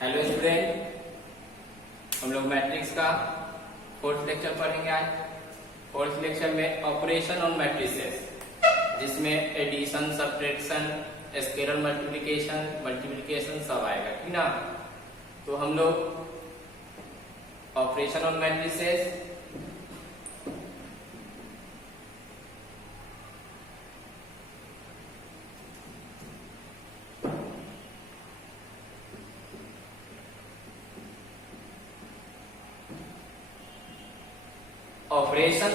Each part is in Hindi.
हेलो स्टूडेंट, हम लोग मैट्रिक्स का फोर्थ लेक्चर पढ़ेंगे आज। फोर्थ लेक्चर में ऑपरेशन ऑन मैट्रिसेस, जिसमें एडिशन, सब्ट्रैक्शन, स्केलर मल्टीप्लिकेशन सब आएगा, ठीक ना। तो हम लोग operation on matrices operation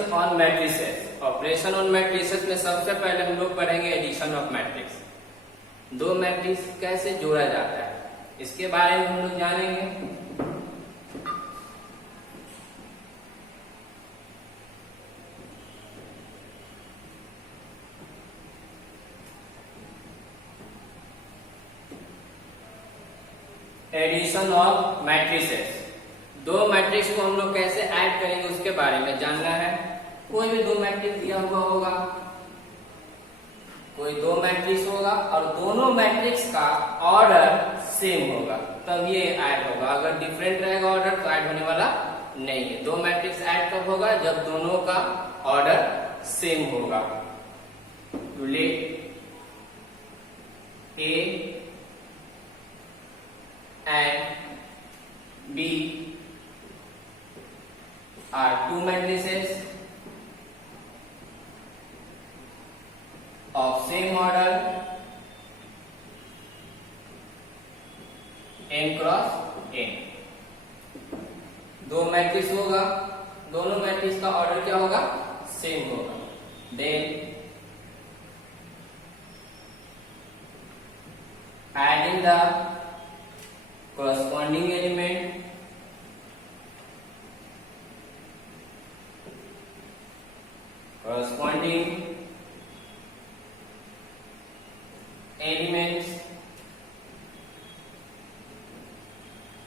on matrices में सबसे पहले हम लोग पढ़ेंगे एडिशन ऑफ मैट्रिक्स। दो मैट्रिक्स कैसे जोड़ा जाता है इसके बारे में हम लोग जानेंगे। एडिशन ऑफ मैट्रिसेस, दो मैट्रिक्स को हम लोग कैसे ऐड करेंगे उसके बारे में जानना है। कोई भी दो मैट्रिक्स दिया हुआ होगा, कोई दो मैट्रिक्स होगा और दोनों मैट्रिक्स का ऑर्डर सेम होगा तब ये ऐड होगा। अगर डिफरेंट रहेगा ऑर्डर तो ऐड होने वाला नहीं है। दो मैट्रिक्स ऐड कब होगा? जब दोनों का ऑर्डर सेम होगा। Let A and B are two matrices of same order n cross n। दो मैट्रिक्स होगा, दोनों मैट्रिक्स का ऑर्डर क्या होगा? सेम होगा। Then adding the corresponding element elements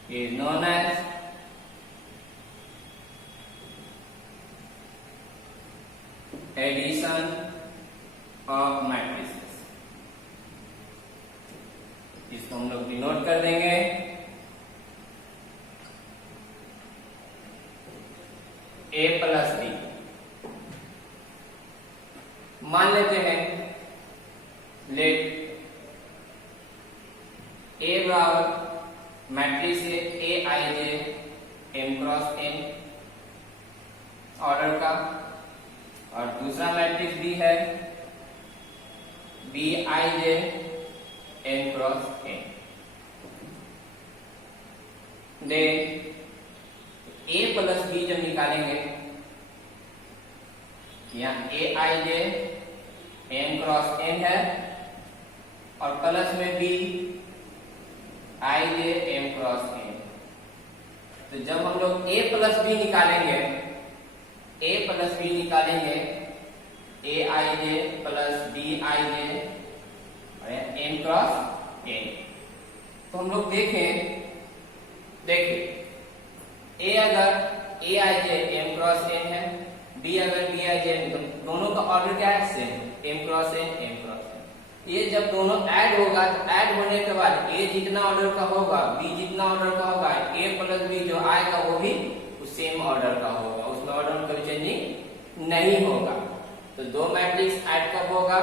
is known as addition of matrices। इसको हम लोग डिनोट कर देंगे a प्लस बी। मान लेते हैं लेट ए बराबर मैट्रिक्स है A I J M cross N order का, और दूसरा मैट्रिक्स बी है B I J N cross N. Then A plus B जब निकालेंगे, यहाँ A I J M cross N है और प्लस में बी आई जे एम क्रॉस एन। तो जब हम लोग ए प्लस बी निकालेंगे, A I J plus B I J M cross N. तो हम लोग देखिए ए अगर ए आई जे एम क्रॉस एन है, बी अगर बी आई जे, दोनों का ऑर्डर क्या है? Same, m cross n m cross n. ये जब दोनों ऐड होगा तो ऐड होने के बाद ए जितना ऑर्डर का होगा, बी जितना ऑर्डर का होगा, ए प्लस बी जो आएगा वो भी उस सेम ऑर्डर का होगा, उसमें ऑर्डर में कोई चेंजिंग नहीं होगा। तो दो मैट्रिक्स ऐड कब होगा?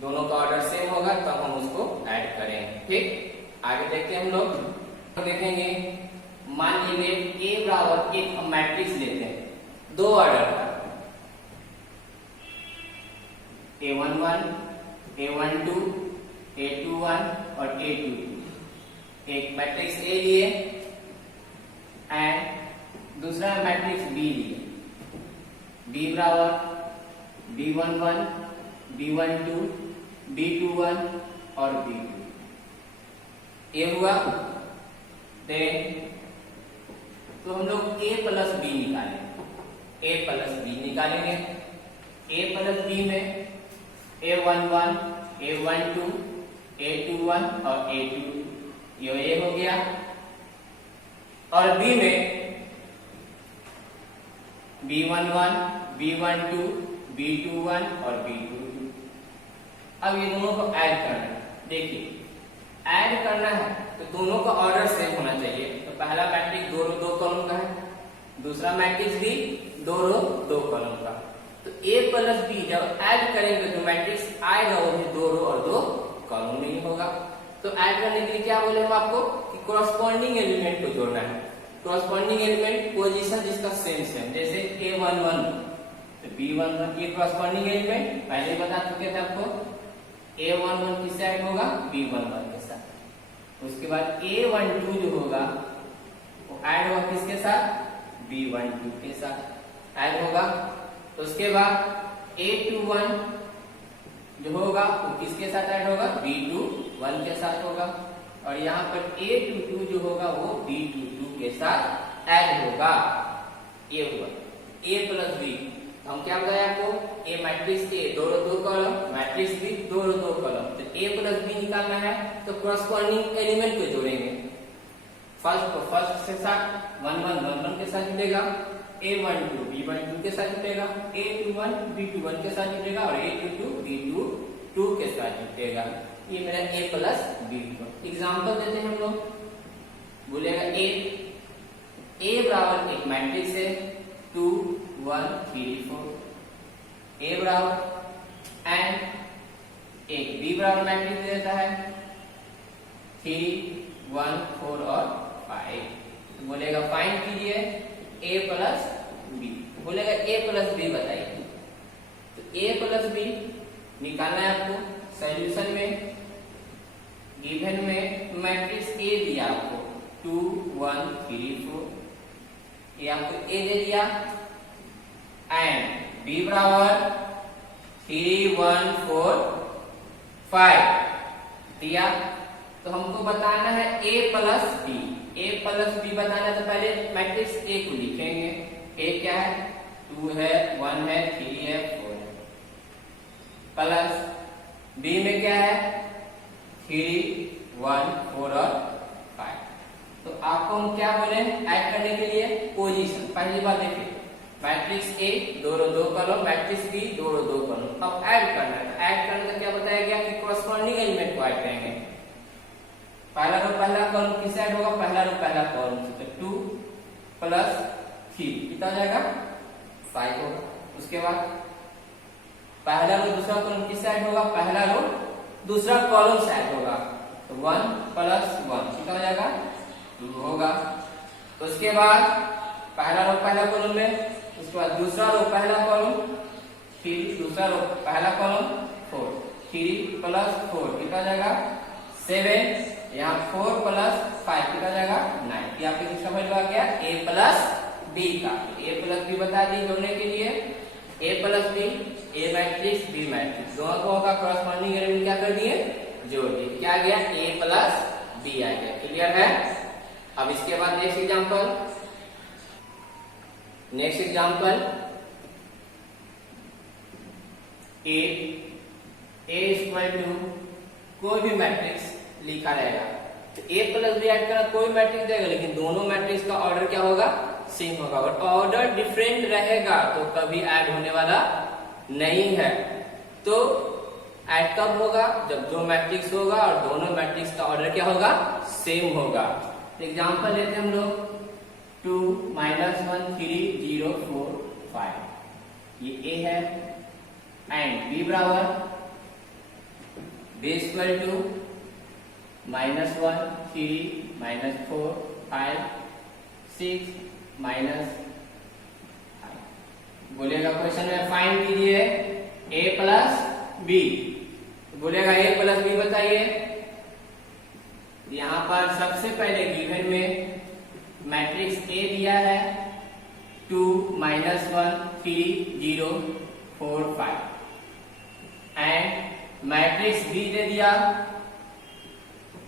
दोनों का ऑर्डर सेम होगा तब हम उसको ऐड करेंगे। ठीक, आगे देखते हैं हम लोग देखेंगे। मान लीजिए ए बराबर एक हम मैट्रिक्स लेते हैं दो ऑर्डर का, A11, A12, A21 और A22। एक मैट्रिक्स ए लिए एंड दूसरा मैट्रिक्स बी लिए। बी बराबर B11, B12, B21 और B2। ये हुआ। देन तो हम लोग A प्लस बी निकालेंगे। A प्लस बी में A11, A12, A21 और A22 ये हो गया, और बी में B11, B12, B21 और B22। अब ये दोनों को ऐड करना है। देखिए ऐड करना है तो दोनों का ऑर्डर सेम होना चाहिए। तो पहला मैट्रिक्स दो रो दो कॉलम का है, दूसरा मैट्रिक्स भी दो रो दो कॉलम का। तो ए प्लस बी जब ऐड करेंगे तो मैट्रिक्स आएगा वो भी दो रो और दो कॉलम में ही होगा। तो ऐड करने के लिए क्या बोले हम आपको कि कॉरस्पॉन्डिंग एलिमेंट को जोड़ना है। कॉरस्पॉन्डिंग एलिमेंट पोजीशन जिसका सेम सेम, जैसे A11 तो B11 ये कॉरस्पॉन्डिंग एलिमेंट पहले बता चुके थे आपको। A11 किससे ऐड होगा, B11 के साथ। उसके बाद A12 जो होगा वो ऐड होगा किसके साथ, B12 के साथ ऐड होगा। उसके बाद A21 जो होगा वो किसके साथ ऐड होगा, B21 के साथ होगा। और यहाँ पर A22 जो होगा वो B22 के साथ ऐड होगा। ये हुआ A प्लस बी। हम क्या बताए आपको, ए मैट्रिक्स ए दो रो दो कॉलम, मैट्रिक्स बी दो रो दो कॉलम। तो ए प्लस बी निकालना है तो कॉरस्पॉन्डिंग एलिमेंट को जोड़ेंगे। फर्स्ट को फर्स्ट के साथ 1 के साथ जुड़ेगा, A12 B12 के साथ जुड़ेगा, A21 B21 के साथ जुड़ेगा और A22 B22 के साथ जुड़ेगा। ये मेरा A प्लस बी। एग्जाम्पल देते हैं हम लोग, बोलेगा ए बराबर एक मैट्रिक्स है 2 1 3 4, ए बराबर एंड एक बी बराबर मैट्रिक्स देता है 3 1 4 और 5। बोलेगा फाइंड कीजिए ए प्लस बी। बोलेगा ए प्लस बी बताइए। तो ए प्लस बी निकालना है आपको। सॉल्यूशन में गिवन में मैट्रिक्स ए दिया आपको 2 1 3 4, ये आपको ए दे दिया एंड बी बराबर 3 1 4 5 दिया। तो हमको बताना है ए प्लस बी। ए प्लस बी बताना है तो पहले मैट्रिक्स ए को लिखेंगे। ए क्या है, 2 है 1 है 3 है 4 है, प्लस बी में क्या है 3 1 4 और 5। तो आपको हम क्या बोले ऐड करने के लिए, पोजीशन। पहली बार देखिए मैट्रिक्स ए दो रो दो कॉलम, मैट्रिक्स बी दो रो दो कॉलम। अब ऐड करना है। ऐड करने का क्या बताया गया कि कॉरस्पॉन्डिंग एलिमेंट को ऐड करेंगे। पहला रो पहला कॉलम किससे ऐड होगा, पहला रो पहला कॉलम से। तो 2 प्लस 3 कितना हो जाएगा 5 होगा। उसके बाद पहला रो दूसरा कॉलम किससे ऐड होगा, पहला रो दूसरा कॉलम से ऐड होगा। तो 1 प्लस 1 कितना हो जाएगा 2 होगा। उसके बाद पहला रो पहला कॉलम में, उसके बाद दूसरा रो पहला कॉलम, फिर दूसरा रो पहला कॉलम 4, 3 प्लस 4 कितना हो जाएगा 7। यहाँ 4 प्लस 5 कितना हो जाएगा 9। ये आपके किसका वैल्यू आ गया, ए प्लस बी का। ए प्लस बी बता दी जोड़ने के लिए। ए प्लस बी, ए मैट्रिक्स बी मैट्रिक्स दोनों का कॉरस्पॉन्डिंग एलिमेंट क्या कर दिए, जोड़ दिए। क्या आ गया, ए प्लस बी आ गया। क्लियर है। अब इसके बाद next example A equal to कोई भी मैट्रिक्स लिखा रहेगा। तो ए प्लस बी ऐड करना कोई मैट्रिक्स देगा, लेकिन दोनों मैट्रिक्स का ऑर्डर क्या होगा, सेम होगा। और ऑर्डर डिफरेंट रहेगा तो कभी ऐड होने वाला नहीं है। तो ऐड कब होगा, जब दो मैट्रिक्स होगा और दोनों मैट्रिक्स का ऑर्डर क्या होगा, सेम होगा। एग्जांपल लेते हैं हम लोग 2 -1 3 0 4 5। ये ए है एंड बी बराबर बी इक्वल टू -1 3 -4 5 6 -5। बोलेगा क्वेश्चन में फाइंड कीजिए a प्लस बी। बोलेगा a प्लस बी बताइए। यहाँ पर सबसे पहले गिवन में मैट्रिक्स A दिया है 2 -1 3 0 4 5 एंड मैट्रिक्स B दे दिया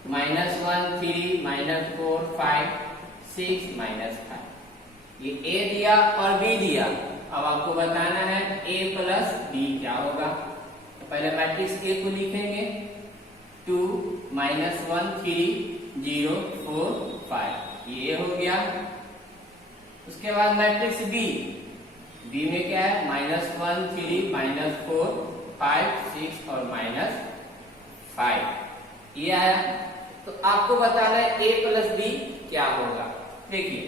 -1 3 -4 5 6 -5। ये A दिया और B दिया। अब आपको बताना है A प्लस B क्या होगा। तो पहले मैट्रिक्स A को लिखेंगे 2 -1 3 0 4 5। ये हो गया। उसके बाद मैट्रिक्स B में क्या है -1 3 -4 5 6 और -5। ये आया। तो आपको बताना है a प्लस बी क्या होगा। देखिए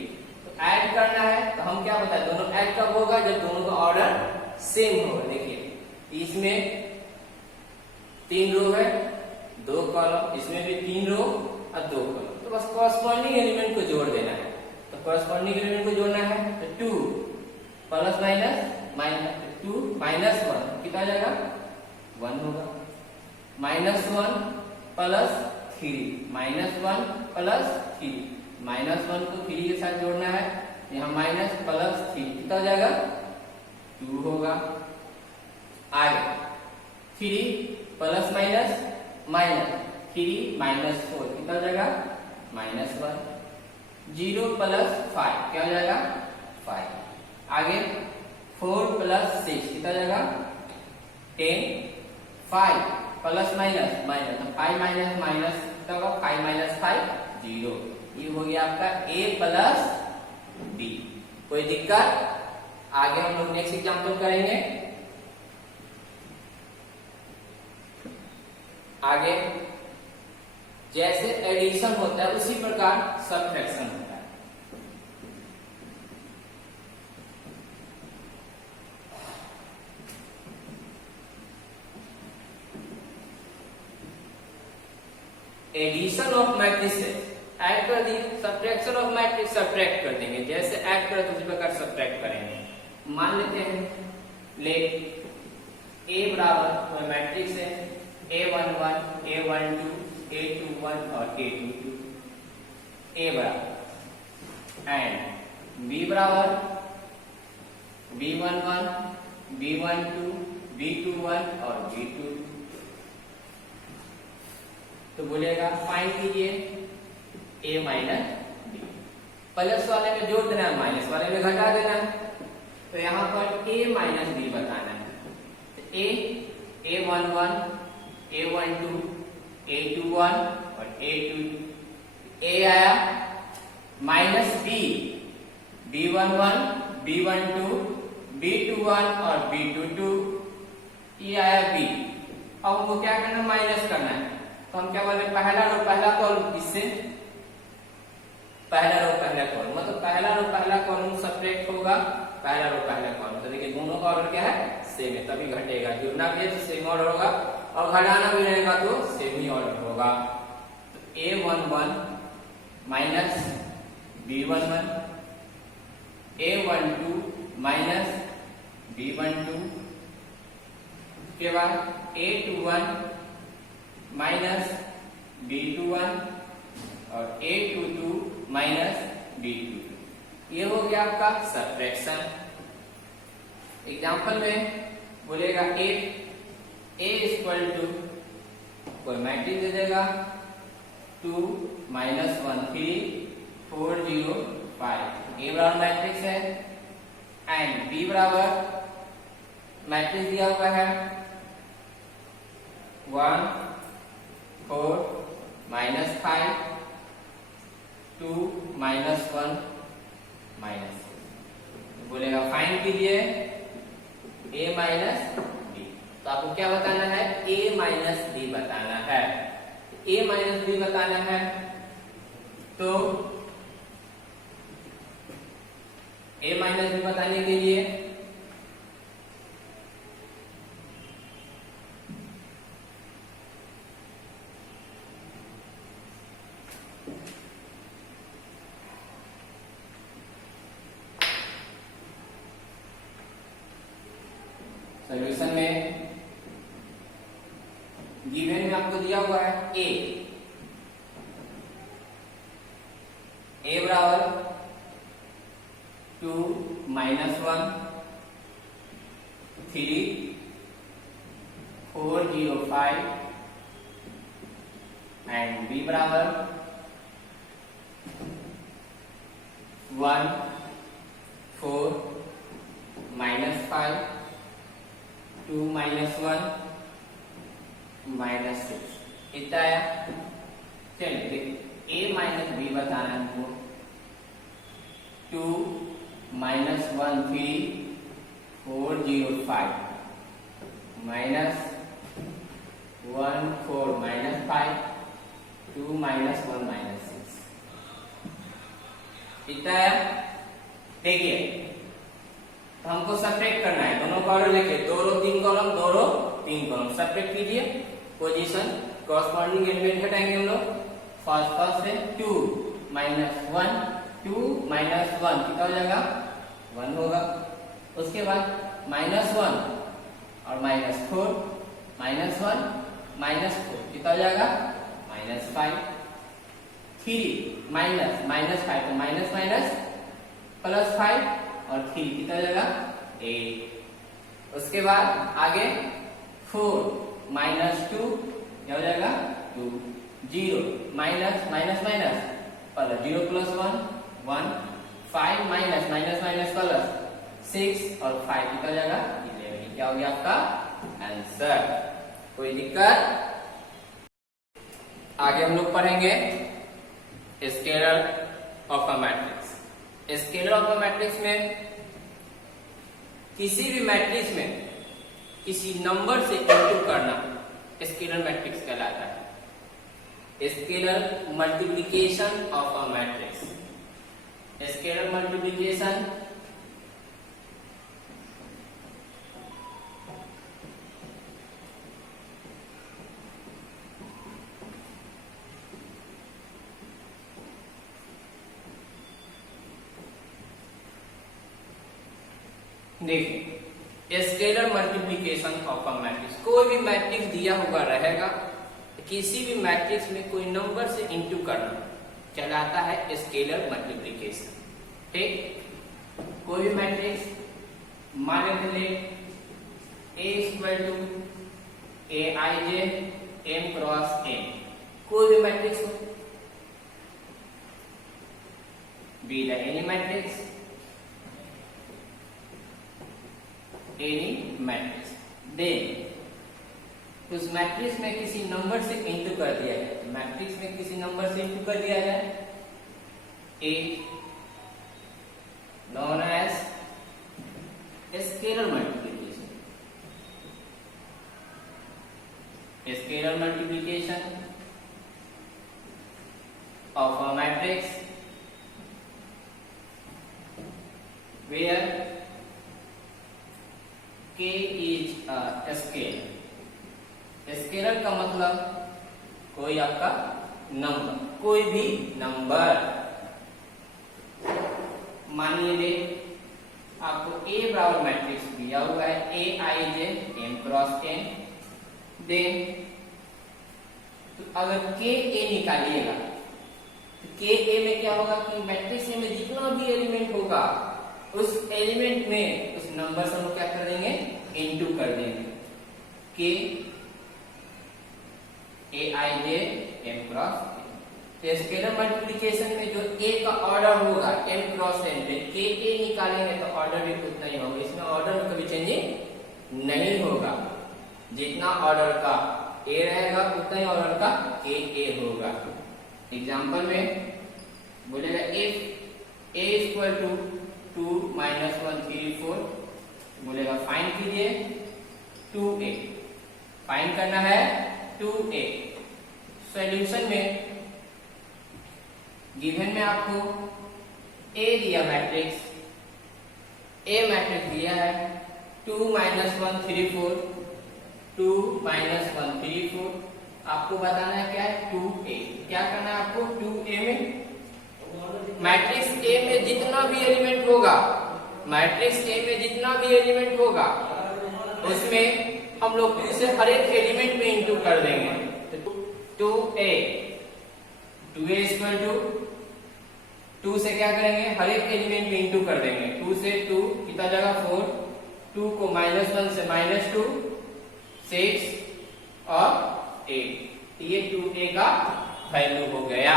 तो ऐड करना है तो हम क्या बताए, दोनों ऐड कब होगा, जब दोनों का ऑर्डर सेम होगा। देखिए इसमें 3 रो है 2 कॉलम, इसमें भी 3 रो और 2 कॉलम, तो बस कॉरस्पॉन्डिंग एलिमेंट को जोड़ देना है। तो कॉरस्पॉन्डिंग एलिमेंट को जोड़ना है तो 2 प्लस माइनस माइनस 2 माइनस 1 कितना आ जाएगा 1 होगा, minus 1 plus 3 minus 1 plus 3 minus 1 को 3 के साथ जोड़ना है, यहाँ माइनस प्लस 3 कितना हो जाएगा 2 होगा। आगे 3 प्लस माइनस माइनस 3 माइनस 4 कितना हो जाएगा माइनस 1, 0 प्लस 5 क्या हो जाएगा 5। आगे 4 प्लस 6 कितना हो जाएगा 10, 5 plus minus minus 5 minus minus कितना होगा 5 माइनस 5 0। ये हो गया आपका a प्लस b। कोई दिक्कत? आगे हम लोग नेक्स्ट एग्जांपल करेंगे। आगे जैसे एडिशन होता है उसी प्रकार सबट्रैक्शन होता है। एडिशन ऑफ मैट्रिसेस ऐड कर दिए, सब्ट्रैक्शन ऑफ मैट्रिक्स सब्ट्रैक्ट कर देंगे, जैसे ऐड करें तो उसी प्रकार सब्ट्रैक्ट करेंगे। मान लेते हैं ले a बराबर कोई मैट्रिक्स है a11 a12 a21 और a22 a बराबर एंड b बराबर b11 b12 b21 और b22। तो बोलेगा फाइंड कीजिए a माइनस b, प्लस वाले में जोड़ देना है माइनस वाले में घटा देना है। तो यहाँ पर a माइनस b बताना है। तो a11 a12 a21 और a22, a आया minus b b11 b12 b21 और b22, ये आया b। अब हमको क्या करना है माइनस करना है, तो हम क्या बोले पहला रो पहला कॉलम, इससे पहला रो पहला कॉलम मतलब पहला रो पहला कॉलम सब्ट्रैक्ट होगा पहला रो पहला कॉलम। तो देखिए दोनों का ऑर्डर क्या है सेम है, तभी घटेगा। जुड़ना भी है तो सेम ऑर्डर होगा और घटाना भी रहेगा तो सेम ही ऑर्डर होगा। तो a11 minus b11 a12 minus b12 के बाद a21 माइनस b21 और a22 माइनस b22। ये हो गया आपका सब्ट्रैक्शन। एग्जांपल में बोलेगा a इक्वल टू कोई मैट्रिक्स दे देगा 2 माइनस 1 3 4 0 5, a बराबर मैट्रिक्स है एंड b बराबर मैट्रिक्स दिया हुआ है 1 4 माइनस 5 2 माइनस 1 माइनस। बोलेगा फाइंड कीजिए a माइनस b। तो आपको क्या बताना है a माइनस b बताना है। a माइनस b बताना है तो a माइनस b बताने के लिए सॉल्यूशन में गिवन में आपको दिया हुआ है a बराबर 2 माइनस 1 3 4 0 5 एंड b बराबर 1 4 माइनस 5 2 माइनस 1 माइनस 6 इतना आया। चलिए a माइनस b बताना है हमको 2 minus 1 3 4 0 5 minus 1 4 minus 5 2 minus 1 minus 6 इतना है। देखिए तो हमको सब्ट्रैक्ट करना है, दोनों का ऑर्डर लिखिए, 2 रो 3 कॉलम, 2 रो 3 कॉलम, सब्ट्रैक्ट कीजिए, पोजीशन कॉरस्पॉन्डिंग एलिमेंट हटाएंगे हम लोग। फर्स्ट से 2 माइनस 1, 2 माइनस 1 कितना हो जाएगा 1 होगा। उसके बाद माइनस 1 और माइनस 4, माइनस 1 माइनस 4 कितना हो जाएगा माइनस 5। 3 माइनस माइनस 5 तो माइनस माइनस प्लस 5 और 3 कितना हो जाएगा 8। उसके बाद आगे 4 माइनस 2 क्या हो जाएगा 2, 0 minus minus minus plus 0 plus 1 1, 5 minus minus minus plus 6 और 5 कितना हो जाएगा 11। क्या हो गया आपका आंसर। कोई दिक्कत? आगे हम लोग पढ़ेंगे scalar of a matrix. Scalar of a matrix में किसी भी मैट्रिक्स में किसी नंबर से इंटू करना स्केलर मैट्रिक्स कहलाता है। Scalar multiplication of a matrix, scalar multiplication देखिए scalar multiplication of a matrix, कोई भी मैट्रिक्स दिया हुआ रहेगा, किसी भी मैट्रिक्स में कोई नंबर से इंटू करना कहलाता है स्केलर मल्टीप्लिकेशन। ठीक, कोई भी मैट्रिक्स मान लेते A equal to A I J M cross N, कोई भी मैट्रिक्स हो, be the any matrix, any matrix, then उस मैट्रिक्स में किसी नंबर से इंटू कर दिया जाए, मैट्रिक्स में किसी नंबर से इंटू कर दिया जाए, a known as scalar multiplication. Scalar multiplication of a matrix where K is a scalar। स्केलर का मतलब कोई आपका नंबर, कोई भी नंबर। मान लीजिए आपको ए बराबर मैट्रिक्स दिया हुआ है, A I J M cross N, then तो अगर के ए निकालिएगा तो के ए में क्या होगा कि मैट्रिक्स ए में जितना भी एलिमेंट होगा उस एलिमेंट में उस नंबर से हम क्या कर देंगे इनटू कर देंगे, के ए आई जे एम क्रॉस। स्केलर मल्टीप्लिकेशन में जो ए का ऑर्डर होगा एम क्रॉस एन पे, के ए निकालेंगे तो ऑर्डर भी उतना ही होगा, इसमें ऑर्डर में कभी चेंजिंग नहीं होगा। जितना ऑर्डर का ए रहेगा उतना ही ऑर्डर का के ए होगा। एग्जांपल में बोलेगा if a equal to 2 minus 1 3 4, बोलेगा फाइंड कीजिए 2a, फाइंड करना है 2a। सॉल्यूशन में गिवन में आपको a दिया मैट्रिक्स, a मैट्रिक्स दिया है 2 माइनस 1 3 4, 2 माइनस 1 3 4, आपको बताना है क्या है 2a। क्या करना है आपको 2a में मैट्रिक्स ए में जितना भी एलिमेंट होगा, मैट्रिक्स ए में जितना भी एलिमेंट होगा उसमें हम लोग उसे हर एक एलिमेंट में इंटू कर देंगे। तो 2a इक्वल टू 2 से क्या करेंगे हर एक एलिमेंट में इंटू कर देंगे, 2 से 2 कितना जगह 4, 2 को -1 से -2 6 और 8, ये 2a का वैल्यू हो गया।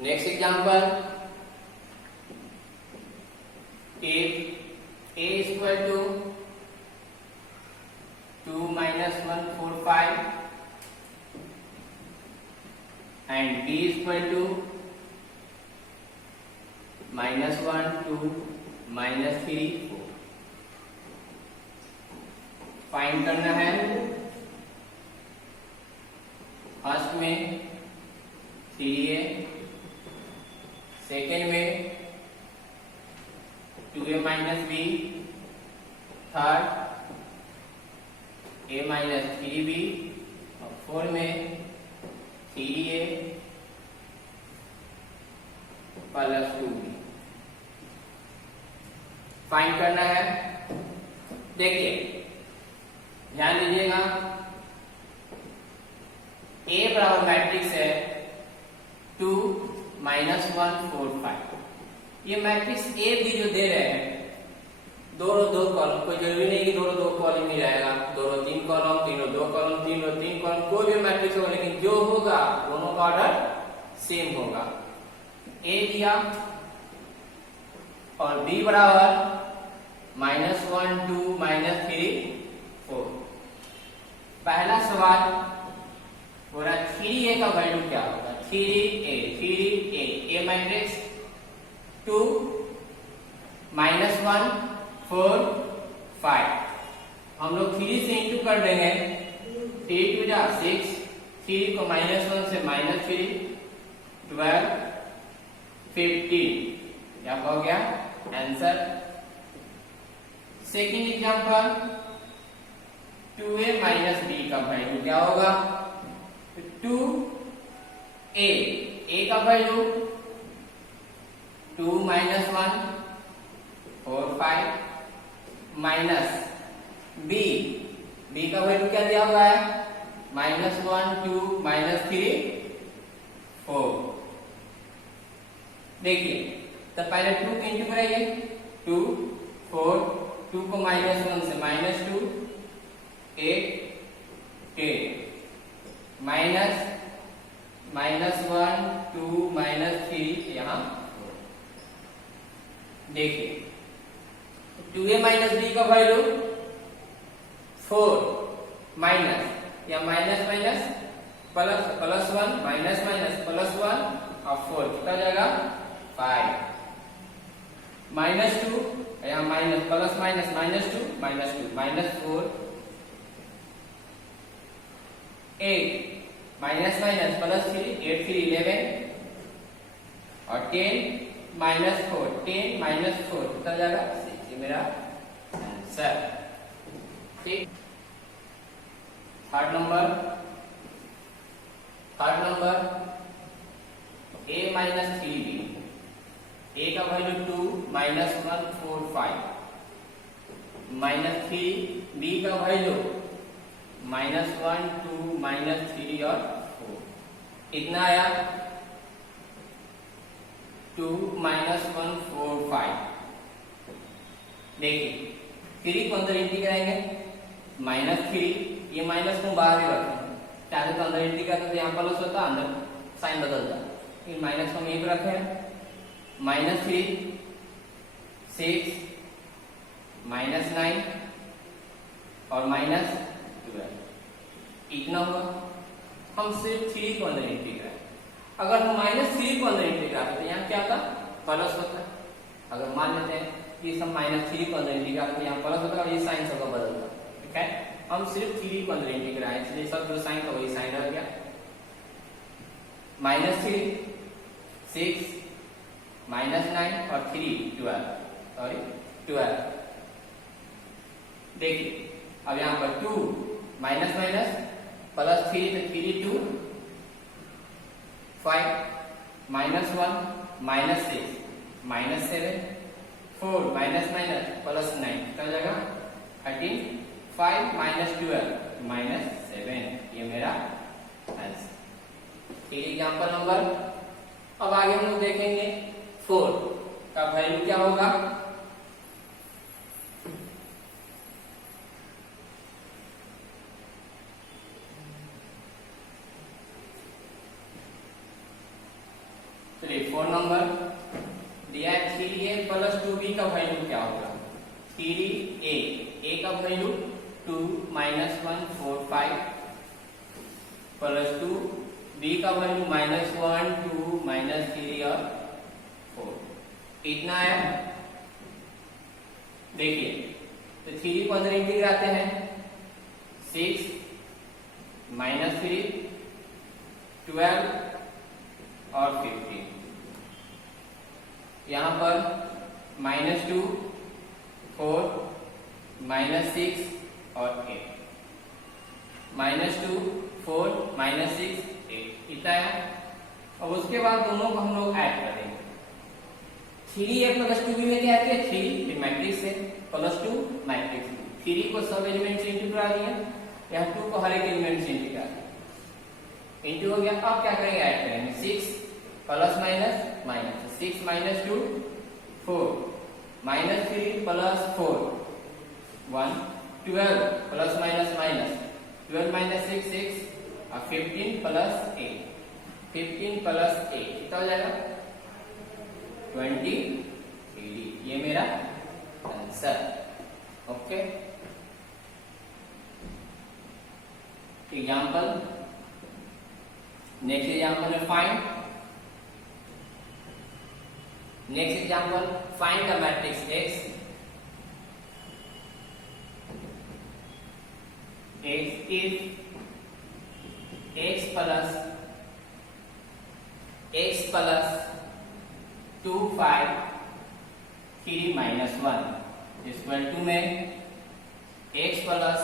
Next example, if a equal to 2 minus 1 4 5 and b equal to -1 2 -3 4, find करना है फर्स्ट में 3a, सेकेंड में 2a minus b, third a minus 3b, और फोर्थ में 3a प्लस 2b फाइंड करना है। देखिए ध्यान दीजिएगा, A बराबर मैट्रिक्स है 2 -1 4 5। ये मैट्रिक्स A भी जो दे रहे हैं दोनों दो कॉलम, कोई जरूरी नहीं कि दोनों दो कॉलम ही रहेगा, दोनों 3 कॉलम, तीनों 2 कॉलम, तीनों 3 कॉलम, कोई भी मैट्रिक्स होगा, लेकिन जो होगा दोनों का ऑर्डर सेम होगा। A दिया और B बराबर -1 2 -3 4। पहला सवाल बोला 3a का वैल्यू क्या होगा, 3a मैट्रिक्स 2 -1 4 5। हम लोग 3 से इंटू कर देंगे, 3 2 जा 6, 3 को -1 से -3 12 15। क्या हो गया answer. Second example 2a minus b का वैल्यू क्या होगा, 2a का वैल्यू 2 -1 4 5 माइनस b का वैल्यू क्या दिया हुआ है, -1 2 -3 4। देखिए तो पहले 2 को इंटू कराइए, 2 4, 2 को -1 से -2 8 10 -1 2 -3 यहाँ। देखिए 2a माइनस b का वैल्यू 4 माइनस या minus minus plus plus 1 minus minus plus 1 और 4 कितना जाएगा 5 -2 यहाँ minus plus minus -2 -4 8 minus minus plus 3 8 3 11 और 10 -4 10 -4 कितना जाएगा 6। ये मेरा आंसर। ठीक, third number a minus 3b, a का वैल्यू 2 -1 4 5 -3 b का वैल्यू -1 2 -3 और 4। इतना आया 2 -1 4 5। देखिए 3 को अंदर इंटी कराएंगे, -3 ये माइनस को बाहर ही रखें, चाहे तो अंदर इंटी करते तो यहाँ प्लस होता, अंदर साइन बदलता, फिर माइनस को यहीं पर रखें, -3 6 -9 और -12। इतना होगा। हम सिर्फ 3 को अंदर इंटी कराएं, अगर हम -3 को अंदर इंटी कराते तो यहाँ क्या होता प्लस होता। अगर मान लेते हैं कि सब -3 को अंदर इंटी कराते तो यहाँ प्लस होता और ये साइन सबका बदलता। ठीक है, हम सिर्फ 3 को अंदर इंटी कराएं, इसलिए सब जो साइन था वही साइन रह गया। -3 6 -9 और 3 12। देखिए अब यहाँ पर 2 माइनस माइनस प्लस 3 तो 3 2 5 -1 -6 -7 4 माइनस माइनस प्लस 9 कितना हो जाएगा 13 5 -12 -7। ये मेरा आंसर। ठीक, एग्जांपल नंबर। अब आगे हम लोग देखेंगे 4 का वैल्यू क्या होगा। चलिए 4 नंबर दिया है 3a प्लस 2b का वैल्यू क्या होगा। 3a का वैल्यू 2 -1 4 5 प्लस 2 b का वैल्यू -1 2 -3 और 4। इतना है। देखिए तो 3 को अंदर इंटीग्रेट कराते हैं 6 -3 12 और 15। यहाँ पर -2, 4, -6 और 8, -2, 4, -6, 8 इतना है। अब उसके बाद दोनों को हम लोग ऐड करेंगे। 3a + 2b में क्या आती है? 3 मैट्रिक्स है, +2 मैट्रिक्स। 3 को सब एलिमेंट से इंटू करा दिया, यहाँ 2 को हर एक एलिमेंट से इंटू करा दिया, इंटू हो गया। अब क्या करेंगे? ऐड करेंगे। 6 plus minus minus, 6 - 2 4, -3 + 4 1, 12 plus minus minus, 12 - 6 6 और 15 + 8, 15 + 8 कितना हो जाएगा? 23। ये मेरा answer. Okay, example. Next example में find the matrix X if X plus 2 5 3 - 1 equal to में X plus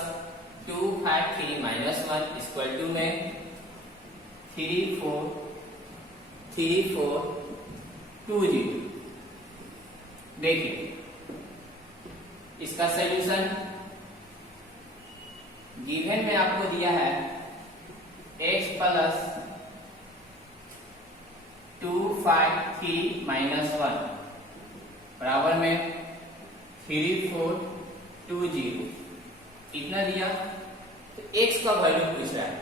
2 5 3 - 1 इक्वल टू में 3 4 2 0। देखिए इसका सॉल्यूशन गिवन में आपको दिया है X plus 2 5 3 - 1 बराबर में 3 4 2 0 इतना दिया। तो X का वैल्यू पूछ रहा है,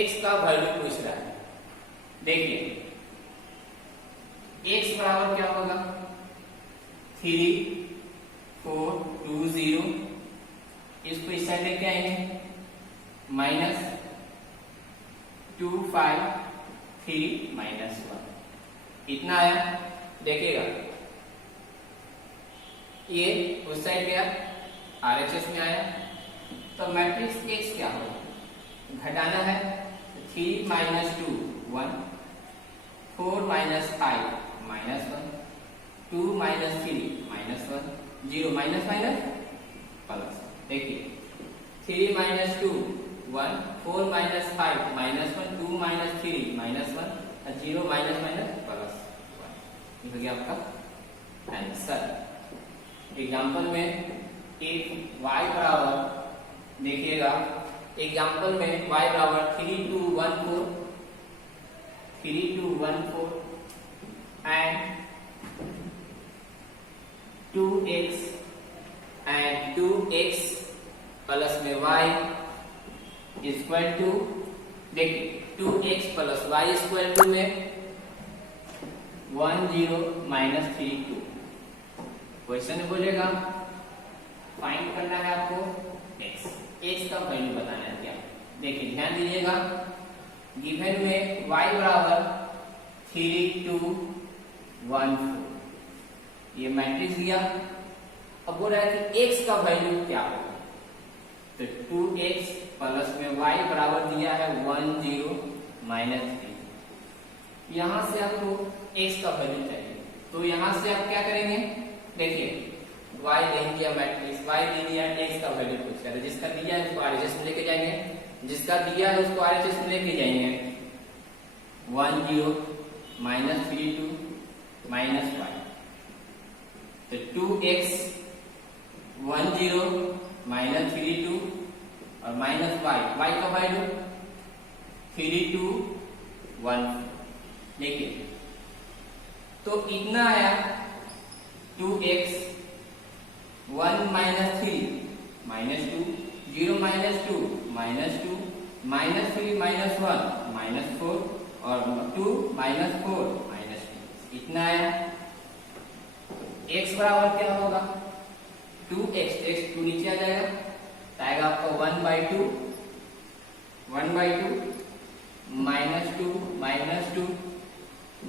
X का वैल्यू पूछ रहा है। देखिए X बराबर क्या होगा? 3 4 2 0, इसको इस साइड लेके आएंगे, -2 5 3 - 1 इतना आया। देखिएगा ये उस साइड गया, RHS में आया। तो मैट्रिक्स X क्या होगा? घटाना है, 3 - 2 1, 4 - 5 -1, 2 - 3 -1, 0 माइनस माइनस प्लस। देखिए 3 - 2 1, 4 - 5 -1, 2 - 3 -1 और 0 माइनस माइनस प्लस 1। ये हो गया आपका आंसर। एग्जाम्पल में एक y बराबर, देखिएगा एग्जाम्पल में y बराबर 3 2 1 4 एंड 2x प्लस में y इक्वल टू, देखिए 2x plus y equal to में 1 0 - 3 2। क्वेश्चन बोलेगा फाइंड करना है आपको x का वैल्यू बताना है क्या। देखिए ध्यान दीजिएगा, गिवन में y बराबर 3 2 1 4 ये मैट्रिक्स दिया। अब बोल रहा है कि x का वैल्यू क्या होगा। तो 2x प्लस में y बराबर दिया है 1 0 - 3। यहां से आपको x का वैल्यू चाहिए, तो यहां से आप क्या करेंगे? देखिए y दे दिया मैट्रिक्स, y दे दिया, x का वैल्यू पूछ रहा है। जिसका दिया है उसको RHS में लेके जाएंगे, जिसका दिया है उसको RHS में लेके जाएंगे। 1 0 - 3 2 -5, तो 2x 1 0 - 3 2 और माइनस y का वैल्यू 3 2 1। देखिए तो इतना आया 2x 1 - 3 -2 0 - 2 -2 -3 -1 -4 और 2 - 4 -2 इतना आया। x बराबर क्या होगा? 2x, x 2 नीचे आ जाएगा, तो आएगा आपका 1/2 -2 -2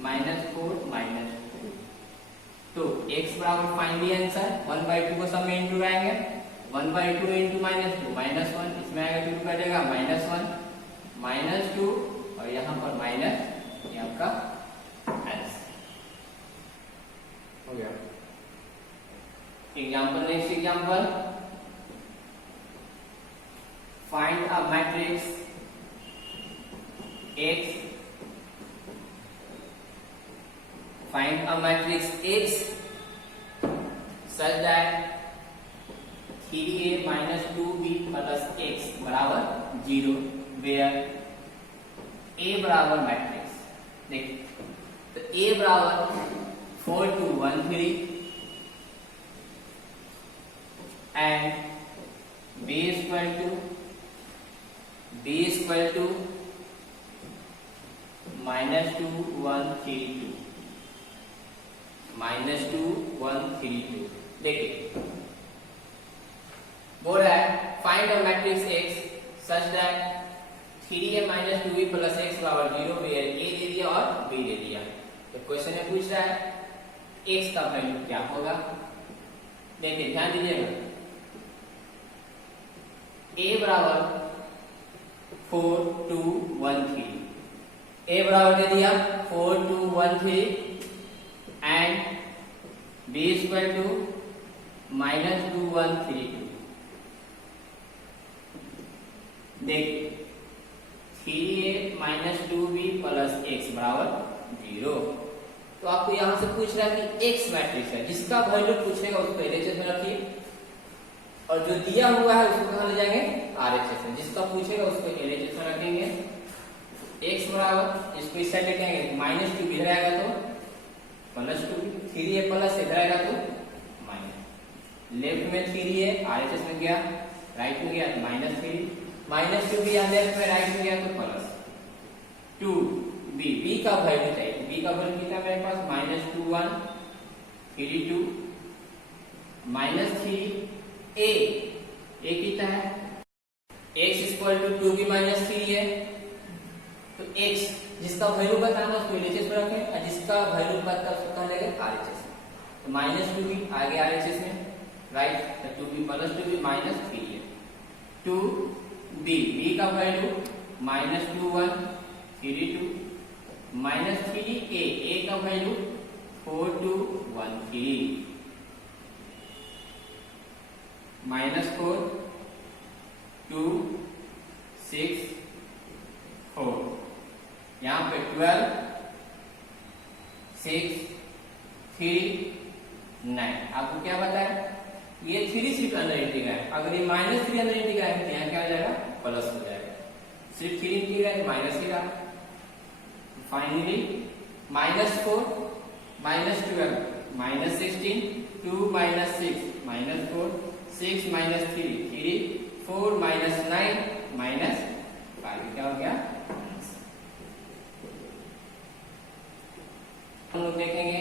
-4 -2। तो x बराबर फाइनली आंसर 1/2 को सब में इंटू आएंगे, 1/2 इंटू -2 -1, इसमें आएगा 2 का जगह -1 -2 और यहाँ पर माइनस, ये आपका आंसर हो गया। Example, next example, find a matrix X, find a matrix X such that 3a minus 2b plus x बराबर 0, where a बराबर मैट्रिक्स, देखिए तो a बराबर 4 2 1 3 and b equal to minus 2 1 3 2, minus 2 1 3 2। देखिए बोल रहा है find a matrix X such that 3a minus 2b plus x बराबर 0, वेयर a दे दिया और b दे दिया। तो क्वेश्चन में पूछ रहा है x का वैल्यू क्या होगा। देखिए ध्यान दीजिएगा, a बराबर 4 2 1 3, a बराबर दे दिया 4 2 1 3 and b equal to minus 2 1 3 2। देखिए 3a minus 2b plus x बराबर 0। तो आपको यहां से पूछ रहा है कि x मैट्रिक्स है, जिसका वैल्यू पूछेगा उसको LHS में रखिए और जो दिया हुआ है उसको कहां ले जाएंगे RHS में। जिसका पूछेगा उसको LHS में रखेंगे। x बराबर, इसको इस साइड लेके आएंगे, माइनस 2 इधर आएगा तो प्लस 2, 3a प्लस इधर आएगा तो माइनस, लेफ्ट में 3a RHS में गया, राइट में गया तो माइनस 3, माइनस 2 भी लेफ्ट में राइट में गया तो प्लस 2b, b का वैल्यू चाहिए, b का वैल्यू कितना है मेरे पास माइनस 2 1 3 2 माइनस 3 a कितना है x equal to 2b minus 3 है। तो x जिसका वैल्यू बताना उसको LHS में रखें और जिसका वैल्यू पता उसको कहां लेंगे RHS में। तो माइनस 2b आगे RHS में, राइट, तो 2b प्लस 2b माइनस 3 है, 2b, b का value minus 2 1 3 2 minus 3a, a का वैल्यू 4 2 1 3 माइनस 4 2 6 4, यहाँ पे 12 6 3 9। आपको क्या बताया, ये 3 सिर्फ अंदर इंटीग्रल है, अगर ये माइनस 3 अंदर इंटीग्रल है तो यहाँ क्या हो जाएगा प्लस हो जाएगा, सिर्फ 3 इंटीग्रल है माइनस ही रहा। Finally minus 4 minus 12 minus 16 2 minus 6 minus 4 6 minus 3 3 4 minus 9 minus 5, क्या हो गया। हम लोग देखेंगे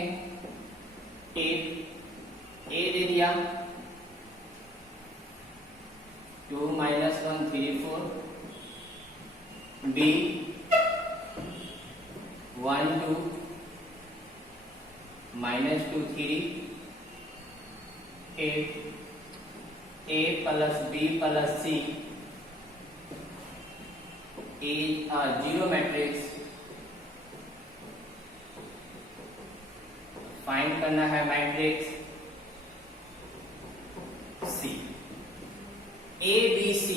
a दे दिया 2 minus 1 3 4, b 1 2 minus 2 3, a plus b plus c is a zero matrix. Find करना है matrix C, A B C,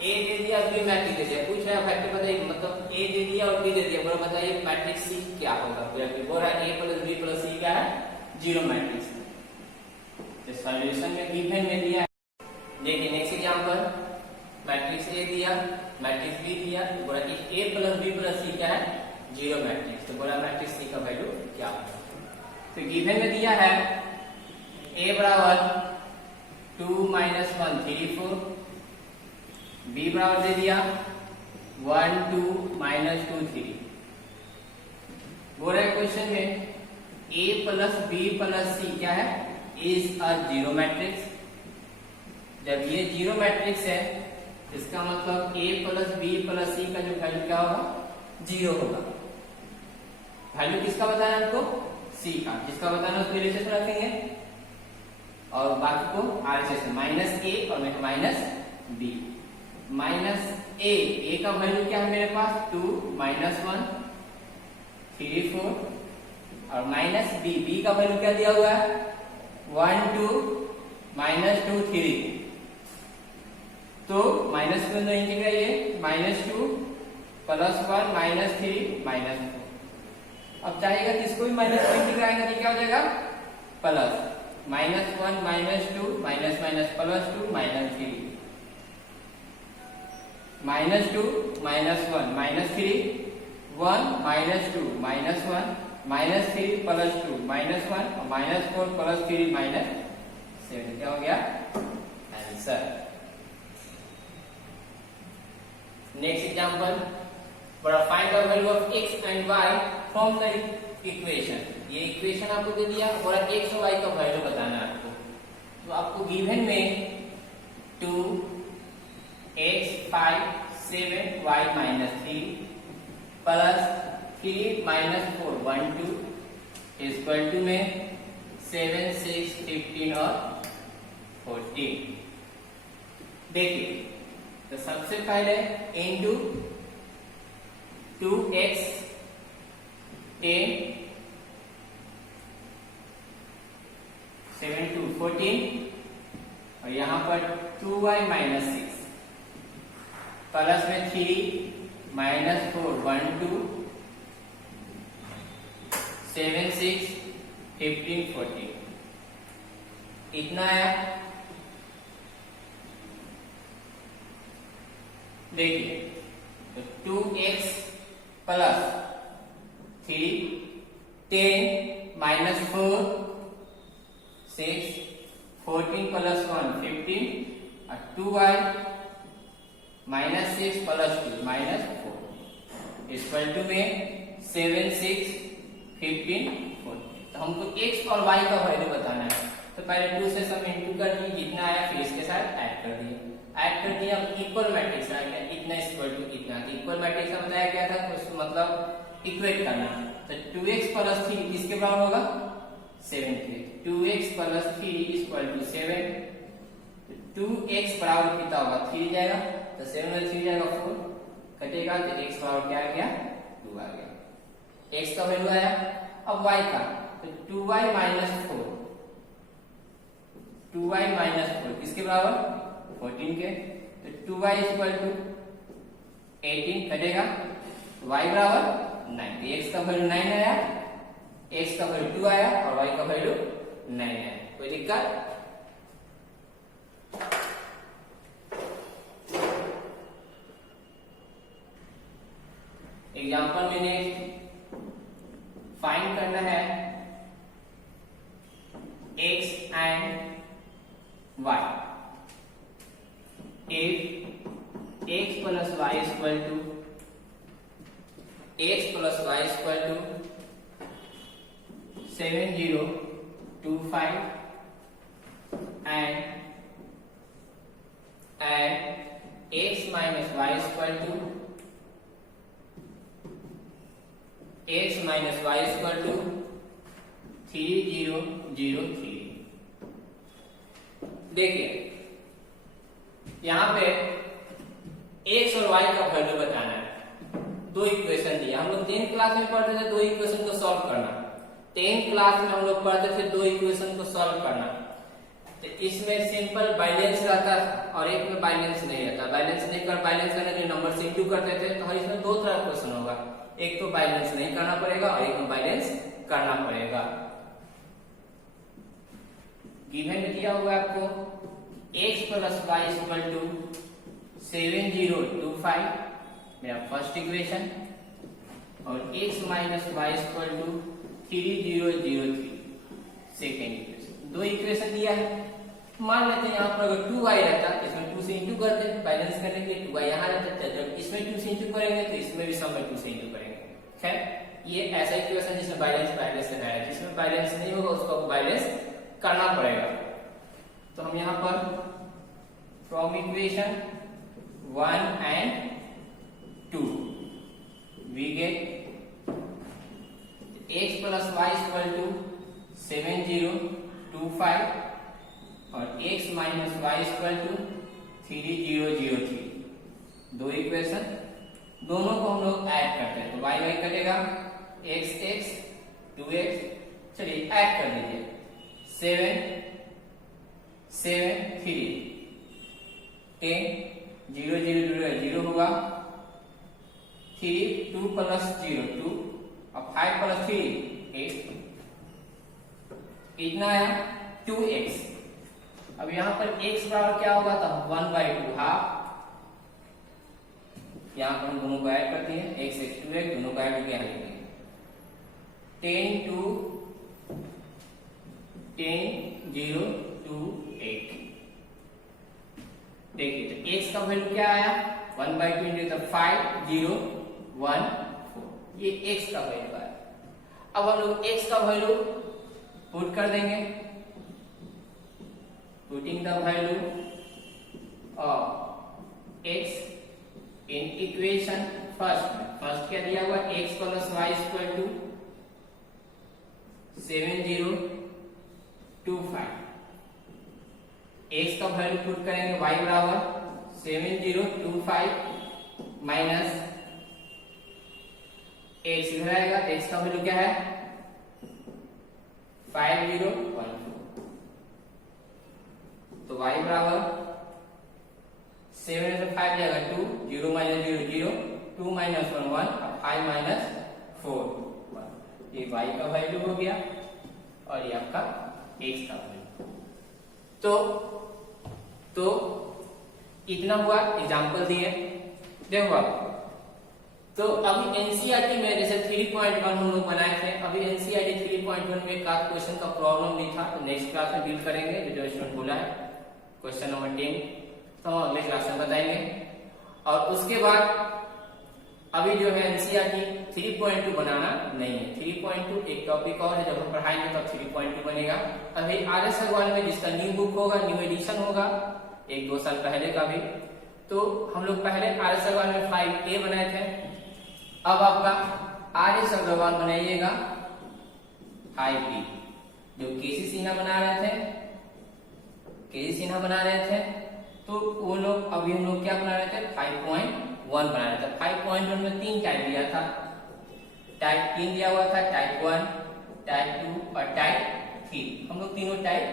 A दे दिया B मैट्रिक्स दे दिया, पूछ रहा है फैक्टर बताइए, मतलब A दे दिया और B दे दिया, बोला बताइए मैट्रिक्स C क्या होगा। बोल रहा है A plus B plus C क्या है जीरो मैट्रिक्स। तो सॉल्यूशन में गिवन में दिया है। देखिए नेक्स्ट एग्जांपल, मैट्रिक्स A दिया मैट्रिक्स B दिया, बोला कि A plus B plus C क्या है जीरो मैट्रिक्स। तो बोला मैट्रिक्स C का वैल्यू क्या होगा। तो गिवन में दिया है A बराबर 2 माइनस 1 3 4, B बराबर दे दिया 1 2 माइनस 2 3। बोल रहे क्वेश्चन में A plus B plus C क्या है इज अ जीरो मैट्रिक्स। जब ये जीरो मैट्रिक्स है इसका मतलब A plus B plus C का जो वैल्यू क्या होगा जीरो होगा। वैल्यू किसका बताना है आपको C का, जिसका बताना उसको रिलेशन रखेंगे और बाकी को RHS में माइनस A और माइनस B। माइनस ए का वैल्यू क्या है मेरे पास 2 -1 3 4 और माइनस बी का वैल्यू क्या दिया हुआ है 1 2 -2 3। तो माइनस में दो इंटीग्रल ये -2 +1 -3 -4। अब चाहेगा कि इसको भी माइनस में इंटीग्रल आएगा तो क्या हो जाएगा प्लस -1 -2 माइनस माइनस +2 -3 -2 -1 -3 1 -2 -1 -3 +2 -1 और -4 +3 -7 क्या हो गया answer. Next example find the value of x and y from the equation. ये इक्वेशन आपको दे दिया और x और y का वैल्यू बताना है आपको। तो आपको गिवन में 2x 5 7 y -3 plus 3 -4 1 2 equal to में 7 6 15 और 14। देखिए तो सबसे पहले इनटू 2x 10 7 2 14 और यहाँ पर 2y -6 प्लस में 3 -4 1 2 7 6 15 14 इतना आया। देखिए तो 2x प्लस 3 10 -4 6 14 + 1 15 और 2y -6 + 2 -4 इक्वल टू में 7 6 15 14। तो हमको x और y का वैल्यू बताना है। तो पहले 2 से सब इंटू कर दिए जितना आया फिर इसके साथ ऐड कर दिया अब इक्वल मैट्रिक्स आ गया इतना इक्वल टू इतना। इक्वल मैट्रिक्स का बताया गया था तो उसको मतलब इक्वेट करना। तो 2x + 3 किसके बराबर होगा 7 के। 2x + 3 = 7। तो 2x बराबर कितना होगा 3 जाएगा तो 7 में 3 जाएगा 4 कटेगा तो x बराबर क्या आ गया 2 आ गया। x का वैल्यू आया। अब y का तो 2y - 4 2y - 4 किसके बराबर 14 के। तो 2y = 18 कटेगा तो y बराबर 9। x का वैल्यू 9 आया x का वैल्यू 2 आया और y का वैल्यू 9 आया। कोई दिक्कत। एग्जांपल में नेक्स्ट फाइंड करना है x and y। if x plus y equal to x plus y equal to 7025 and x minus y equal to x minus y equal to 3003। देखिए यहाँ पे x और y का वैल्यू बताना है। दो इक्वेशन दिया हम लोग 10th क्लास में पढ़ते थे दो इक्वेशन को सॉल्व करना। 10th क्लास में हम लोग पढ़ते थे दो इक्वेशन को सॉल्व करना। तो इसमें सिंपल बैलेंस रहता था और एक में बैलेंस नहीं रहता। बैलेंस नहीं कर बैलेंस करने के लिए नंबर से इंटू करते थे। तो इसमें दो तरह का क्वेश्चन होगा, एक तो बैलेंस नहीं करना पड़ेगा और एक में बैलेंस करना पड़ेगा। गिवन में दिया हुआ है आपको x plus y equal to 7025 मेरा फर्स्ट इक्वेशन और x minus y equal to 3003 second equation. दो इक्वेशन दिया है। मान लेते हैं यहाँ पर अगर 2y रहता है इसमें 2 से इंटू करते हैं बैलेंस करने के लिए 2y यहाँ रहता है। जब इसमें 2 से इंटू करेंगे तो इसमें भी सब में 2 से इंटू करेंगे। खैर ये ऐसा इक्वेशन जिसमें बैलेंस पहले से है, जिसमें बैलेंस नहीं होगा उसको बैलेंस करना पड़ेगा। तो हम यहाँ पर from equation 1 and 2 we get x plus y equal to 7025 और x minus y equal to 3003। दो इक्वेशन, दोनों को हम लोग ऐड करते हैं तो वाई वाई कटेगा, एक्स एक्स 2x, चलिए ऐड कर लीजिए, 7 7 3 10 0 0 0 होगा, 3 2 प्लस 0 2 और 5 प्लस 3 8, इतना आया 2x। अब यहां पर x बराबर क्या होगा था 1/2 हाफ, यहां पर हम दोनों को ऐड करते हैं, x x 2x दोनों को ऐड करके यहां लिखेंगे 10 2 10 0 2 8। देखिए तो x का वैल्यू क्या आया 1/2 तो 5 0 1 4, ये x का वैल्यू आया। अब हम लोग x का वैल्यू पुट कर देंगे, putting the value of x in equation first क्या दिया हुआ x plus y equal to 7025, x का वैल्यू पुट करेंगे y बराबर 7025 माइनस x इधर आएगा, x का वैल्यू क्या है 5014, तो y बराबर 7 से 5 जाएगा 2 0 माइनस 0 0 2 माइनस 1 1 और 5 माइनस 4 1, ये y का वैल्यू हो गया और ये आपका x का वैल्यू। तो इतना हुआ, एग्जांपल दिए देखो आप। तो अभी एनसीईआरटी में जैसे 3.1 हम लोग बनाए थे, अभी एनसीईआरटी 3.1 में का क्वेश्चन का प्रॉब्लम नहीं था, तो नेक्स्ट क्लास में डील करेंगे, जो स्टूडेंट बोला है क्वेश्चन नंबर 10, तो हम अगले क्लास में बताएंगे। और उसके बाद अभी जो है एनसीईआरटी 3.2 बनाना नहीं है, 3.2 एक टॉपिक और है, जब हम पढ़ाएंगे तब 3.2 बनेगा। अभी आरएस अग्रवाल में जिसका न्यू बुक होगा, न्यू एडिशन होगा 1-2 साल पहले का भी, तो हम लोग पहले आरएस अग्रवाल में 5A बनाए थे, अब आपका आरएस अग्रवाल बनाइएगा 5B, जो केसी सिन्हा बना रहे थे, तो वो लोग अभी हम लोग क्या बना रहे थे 5.1 बना रहे थे। 5.1 में 3 टाइप दिया था, टाइप 3 दिया हुआ था, टाइप 1, टाइप 2 और टाइप 3, हम लोग तीनों टाइप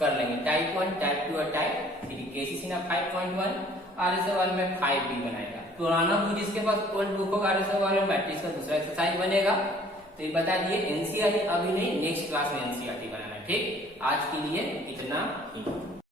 कर लेंगे, टाइप 1, टाइप 2 और टाइप 3। केसी सिन्हा 5.1, आरएस अग्रवाल में 5B बनाएगा। पुराना बुक जिसके पास ओल्ड बुक होगा आरएस अग्रवाल में मैट्रिक्स का दूसरा एक्सरसाइज बनेगा। तो ये बता दिए एनसीईआरटी अभी नहीं, नेक्स्ट क्लास में एनसीईआरटी बनाना है। ठीक, आज के लिए इतना ही।